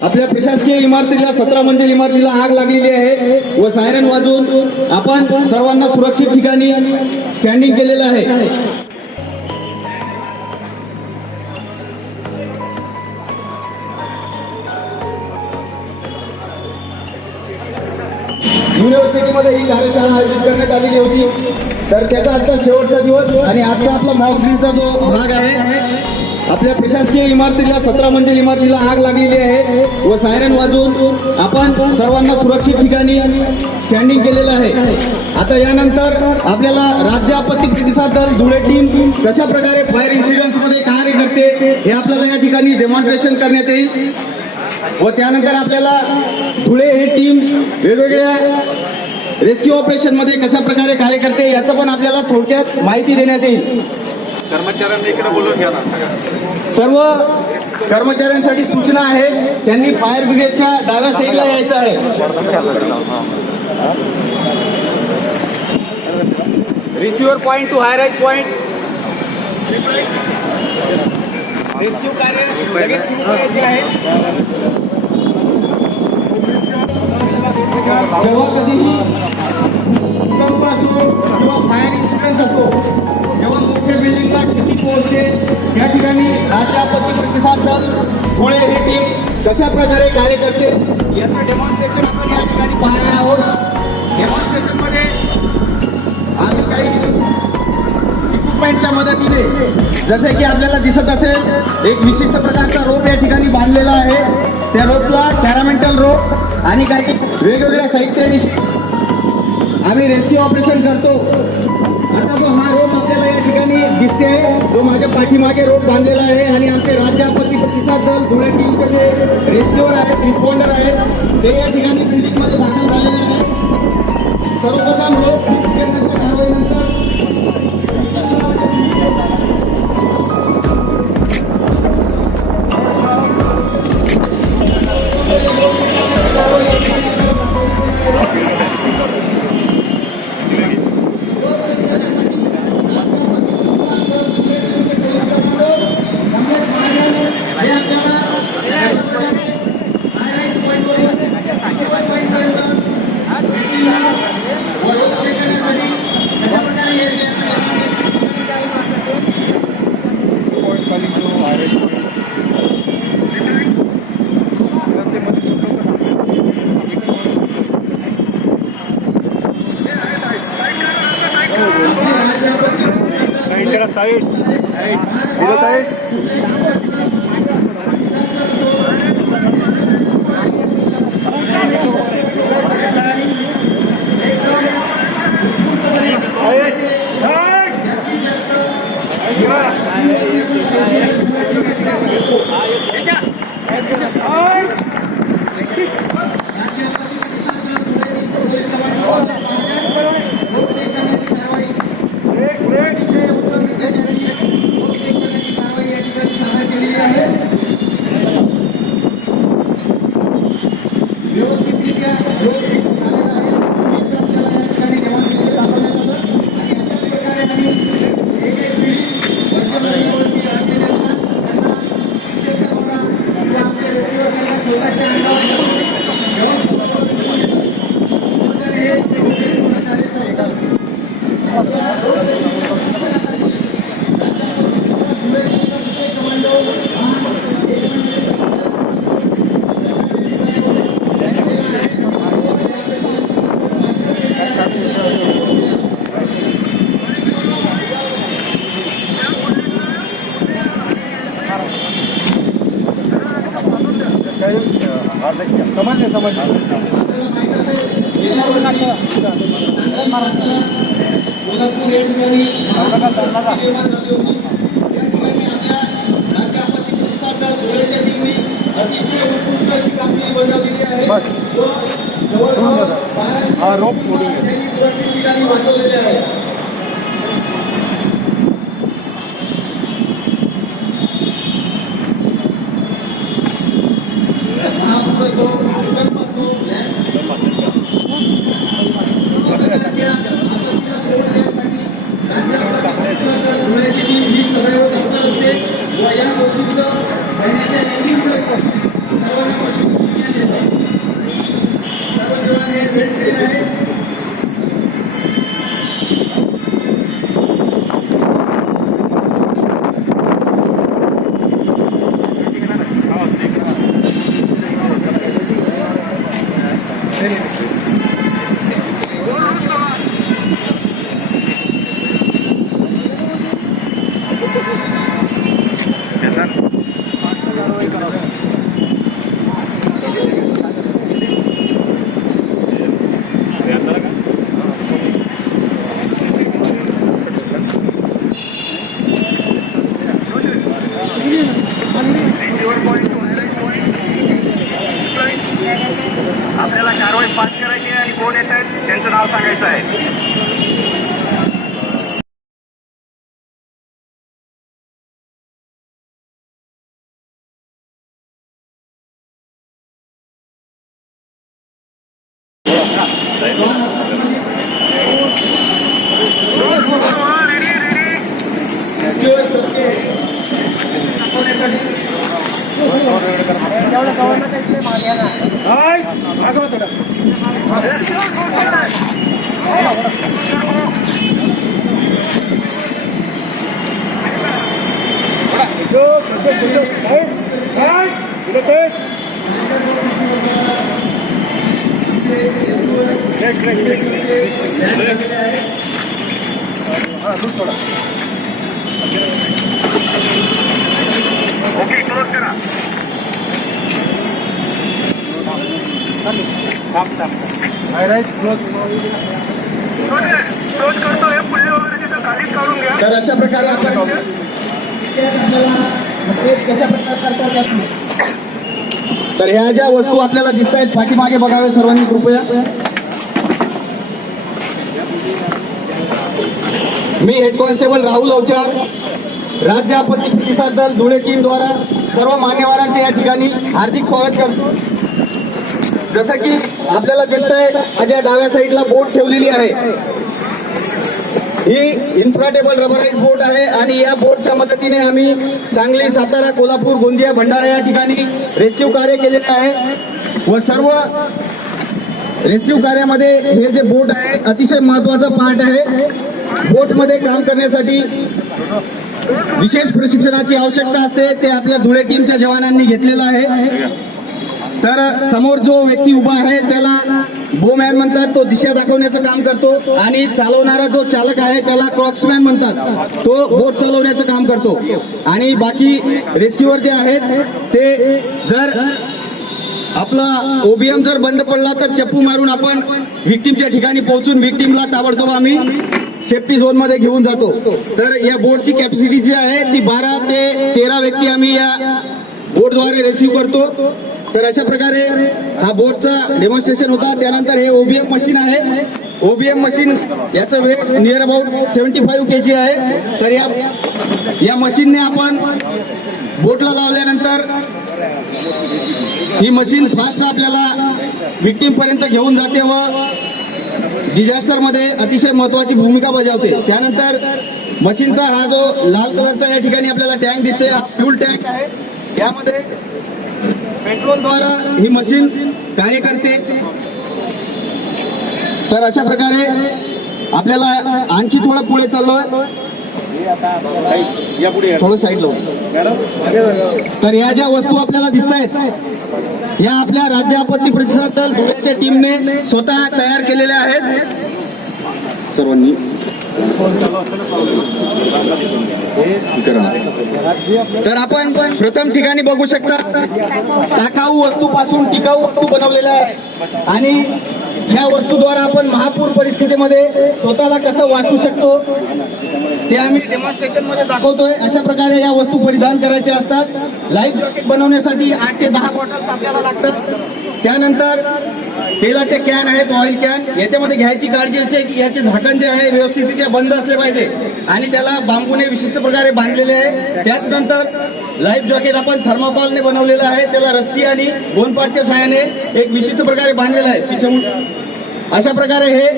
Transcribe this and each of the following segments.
आपल्या प्रशासकीय इमारतीला 17 मंजिल इमारतीला आग लागलेली आहे व सायरन वाजवून आपण सर्वांना सुरक्षित ठिकाणी स्टँडिंग केलेलं आहे। युनिव्हर्सिटीमध्ये ही कार्यशाळा आयोजित करण्यात आलेली होती, तर त्याचा आजचा शेवटचा दिवस आणि आजचा आपला मॉक ड्रिलचा जो भाग आहे, आपल्या प्रशासकीय इमारतीला 17 मंजिल इमारतीला आग लागलेली आहे व सायरन वाजवून आपण सर्वांना सुरक्षित ठिकाणी स्टँडिंग केलेलं आहे। आता यानंतर आपल्याला राज्य आपत्ती प्रतिसाद दल धुळे टीम कशा प्रकारे फायर इन्सिडेंट्स मध्ये कार्य करते हे आपल्याला या ठिकाणी डेमॉन्स्ट्रेशन करण्यात येईल व त्यानंतर आपल्याला धुळे ही टीम वेगवेगळ्या रेस्क्यू ऑपरेशन मध्ये कशा प्रकारे कार्य करते याचं पण आपल्याला थोडक्यात माहिती देण्यात येईल। कर्मचाऱ्यांनी इकडे बोलून घ्या ना। सर्व कर्मचाऱ्यांसाठी सूचना आहे, त्यांनी फायर ब्रिगेडच्या डाव्या साईडला यायचं आहे। रिसिव्हर पॉइंट टू हाय राईज पॉइंट। रेस्क्यू कार्य लगेच सुरू करायचे आहे। जेव्हा कधीही भूकंप असो किंवा फायर इन्सिडेंट असो, जेव्हा मुख्य बिल्डिंगला क्षती पोहोचते या ठिकाणी राज्य आपत्ती प्रतिसाद दल धुळे ही टीम कशा प्रकारे कार्य करते याचं डेमॉन्स्ट्रेशन आपण या ठिकाणी पाहणार आहोत। डेमॉन्स्ट्रेशन मध्ये आम्ही काही इक्विपमेंटच्या मदतीने, जसे की आपल्याला दिसत असेल, एक विशिष्ट प्रकारचा रोप या ठिकाणी बांधलेला आहे। त्या रोपला पॅरामेंटल रोप आणि काही वेगवेगळ्या साहित्याने आम्ही रेस्क्यू ऑपरेशन करतो। आता जो हा रोप आपल्याला या ठिकाणी दिसते, जो माझ्या पाठीमागे रोप बांधलेला आहे आणि आमचे राज्य आपत्ती प्रतिसाद दल धुळे टीमचे जे रेस्क्यूअर आहेत, रिस्पॉन्डर आहेत, ते या ठिकाणी बिल्डिंग मध्ये दाखल झालेले आहेत। सर्वप्रथम रोप फिक्स करण्याच्या कारवाईनंतर रोप या गोष्टीचं आपल्याला कारवाई पास करायची आहे आणि कोण येत आहेत त्यांचं नाव सांगायचं आहे. ओके क्लोज करा. क्लोज करतो. हे पुढे वगैरे तिथं खालीच काढून घ्या. तर अशा प्रकारे आपण कशा प्रकारे करतात. तर ह्या ज्या वस्तू आपल्याला दिसत आहेत पाठीमागे बघावे सर्वांनी कृपया. मी हेड कॉन्स्टेबल राहुल अवचार, राज्य आपत्ती प्रतिसाद दल धुळे टीम द्वारा सर्व मान्यवरांचे या ठिकाणी हार्दिक स्वागत करतो. जसं की आपल्याला दिसतंय माझ्या डाव्या साईडला बोट ठेवलेली आहे. ही इन्फ्राटेबल रबराइज बोट आहे आणि या बोटच्या मदतीने आम्ही सांगली, सातारा, कोल्हापूर, गोंदिया, भंडारा या ठिकाणी रेस्क्यू कार्य केलेले आहे व सर्व रेस्क्यू कार्यामध्ये हे जे बोट आहे अतिशय महत्वाचा पार्ट आहे. बोटमध्ये काम करण्यासाठी विशेष प्रशिक्षणाची आवश्यकता असते, ते आपल्या धुळे टीमच्या जवानांनी घेतलेलं आहे. तर समोर जो व्यक्ती उभा आहे त्याला बोमॅन म्हणतात, तो दिशा दाखवण्याचं काम करतो आणि चालवणारा जो चालक आहे त्याला क्रॉक्समॅन म्हणतात, तो बोट चालवण्याचं काम करतो. आणि बाकी रेस्क्यूअर जे आहेत ते जर आपला ओबीएम जर बंद पडला तर चप्पू मारून आपण व्हिक्टीमच्या ठिकाणी पोहोचून व्हिक्टीमला ताबडतोब आम्ही सेफ्टी झोन मध्ये घेऊन जातो. तर या बोटची कॅपॅसिटी जी आहे ती 12 ते 13 व्यक्ती आम्ही या बोटद्वारे रिसीव्ह करतो. तर अशा प्रकारे हा बोटचा डेमॉन्स्ट्रेशन होता. त्यानंतर हे ओबीएम मशीन आहे. ओबीएम मशीन याचं वेट नियर अबाउट 75 kg आहे. तर या मशीनने आपण बोटला लावल्यानंतर ही मशीन फास्ट आपल्याला विक्टीम पर्यंत घेऊन जाते व डिझास्टर मध्ये अतिशय महत्वाची भूमिका बजावते. त्यानंतर मशीनचा हा जो लाल कलरचा या ठिकाणी आपल्याला टँक दिसते, हा फ्यूल टँक आहे. यामध्ये पेट्रोलद्वारा ही मशीन कार्य करते. तर अशा प्रकारे आपल्याला आणखी थोडं पुढे चाललोय, थोडं साईड लावून. तर या ज्या वस्तू आपल्याला दिसत आहेत या आपल्या राज्य आपत्ती प्रतिसाद दल धुळेच्या टीमने स्वतः तयार केलेल्या आहेत. सर्वांनी तर आपण प्रथम ठिकाणी बघू शकता टाकाऊ वस्तूपासून टिकाऊ वस्तू बनवलेल्या आहे आणि ह्या वस्तूद्वारा आपण महापूर परिस्थितीमध्ये स्वतःला कसं वाचू शकतो ते आम्ही डेमॉन्स्ट्रेशन मध्ये दाखवतोय. अशा प्रकारे या वस्तू परिधान करायच्या असतात. लाईफ जॅकेट बनवण्यासाठी 8 ते 10 बॉटल्स आपल्याला लागतात. त्यानंतर तेलाचे कॅन आहेत, ऑइल कॅन. याच्यामध्ये घ्यायची काळजी अशी आहे की याचे झाकण जे आहे व्यवस्थितरित्या बंद असले पाहिजे आणि त्याला बांबूने विशिष्ट प्रकारे बांधलेले आहे. त्याचनंतर लाईफ जॅकेट आपण थर्माकोलने बनवलेलं आहे, त्याला रस्सी आणि बोनपाटच्या सहाय्याने एक विशिष्ट प्रकारे बांधलेलं आहे पिछून. अशा प्रकारे हे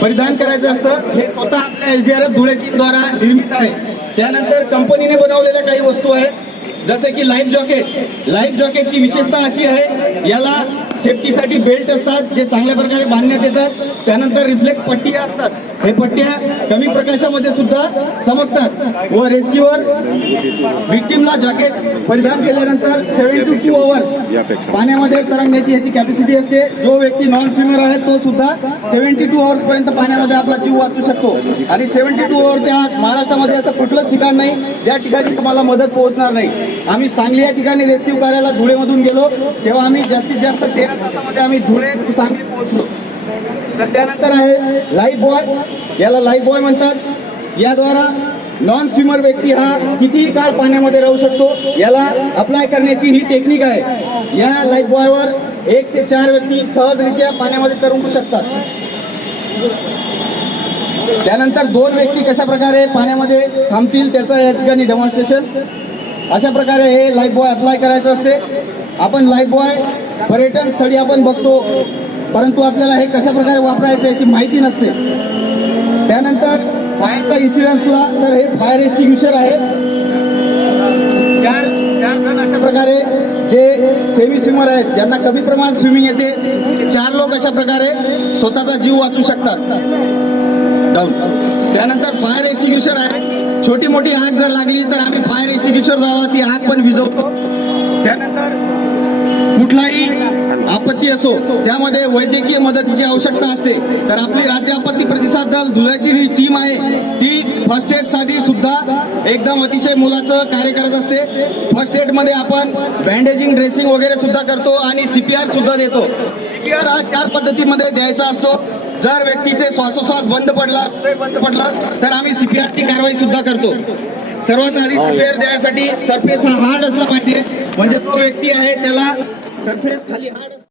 परिधान करायचं असतं. हे स्वतः आपल्या SDRF धुळे टीमद्वारा निर्मित आहे. त्यानंतर कंपनीने बनवलेल्या काही वस्तू आहेत जसे की लाईफ जॅकेट. लाईफ जॅकेटची विशेषता अशी आहे याला सेफ्टीसाठी बेल्ट असतात जे चांगल्या प्रकारे बांधण्यात येतात. त्यानंतर रिफ्लेक्ट पट्ट्या असतात. हे पट्ट्या कमी प्रकाशामध्ये सुद्धा चमकतात व रेस्क्यूअर विक्टीमला जॅकेट परिधान केल्यानंतर 72 आवर्स पाण्यामध्ये तरंगण्याची याची कॅपॅसिटी असते. जो व्यक्ती नॉन स्विमर आहे तो सुद्धा 72 आवर्स पर्यंत पाण्यामध्ये आपला जीव वाचू शकतो. आणि 72 आवर्सच्या आत महाराष्ट्रामध्ये असं कुठलंच ठिकाण नाही ज्या ठिकाणी तुम्हाला मदत पोहोचणार नाही. आम्ही सांगली या ठिकाणी रेस्क्यू करायला धुळेमधून गेलो तेव्हा आम्ही जास्तीत जास्त 13 तासामध्ये आम्ही धुळे सांगली पोहोचलो. तर त्यानंतर आहे लाईफ बॉय. याला लाईफ बॉय म्हणतात. याद्वारा नॉन स्विमर व्यक्ती हा कितीही काळ पाण्यामध्ये राहू शकतो. याला अप्लाय करण्याची ही टेक्निक आहे. या लाईफ बॉयवर 1 ते 4 व्यक्ती सहजरित्या पाण्यामध्ये तरंगू शकतात. त्यानंतर 2 व्यक्ती कशा प्रकारे पाण्यामध्ये थांबतील त्याचं या ठिकाणी डेमॉन्स्ट्रेशन. अशा प्रकारे हे लाईफ बॉय अप्लाय करायचं असते. आपण लाईफ बॉय पर्यटन स्थळी आपण बघतो, परंतु आपल्याला हे कशा प्रकारे वापरायचं याची माहिती नसते. त्यानंतर फायरचा इन्सिडन्सला तर हे फायर एक्सटिंग्विशर आहे. चार जण अशा प्रकारे जे सेमी स्विमर आहेत ज्यांना कमी प्रमाणात स्विमिंग येते 4 लोक अशा प्रकारे स्वतःचा जीव वाचवू शकतात. त्यानंतर फायर एक्सटिंग्विशर आहे. छोटी मोठी आग जर लागली तर आम्ही फायर एक्सटिंग्विशर द्यावा, ती आग पण विझवतो. त्यानंतर कुठलाही आपत्ती असो त्यामध्ये वैद्यकीय मदतीची आवश्यकता असते तर आपली राज्य आपत्ती प्रतिसाद दल धुळ्याची जी टीम आहे ती फर्स्ट एड साठी सुद्धा एकदम अतिशय मोलाचं कार्य करत असते. फर्स्ट एड मध्ये आपण बँडेजिंग ड्रेसिंग वगैरे सुद्धा करतो आणि CPR सुद्धा देतो. CPR हा 4 पद्धतीमध्ये द्यायचा असतो. जर व्यक्तीचे श्वासोश्वास बंद पडला तर आम्ही CPR ची कारवाई सुद्धा करतो. सर्वात आधी CPR द्यायसाठी सरफेस हा हार्ड असला पाहिजे, म्हणजे तो व्यक्ती आहे त्याला सरफेस खाली हार्ड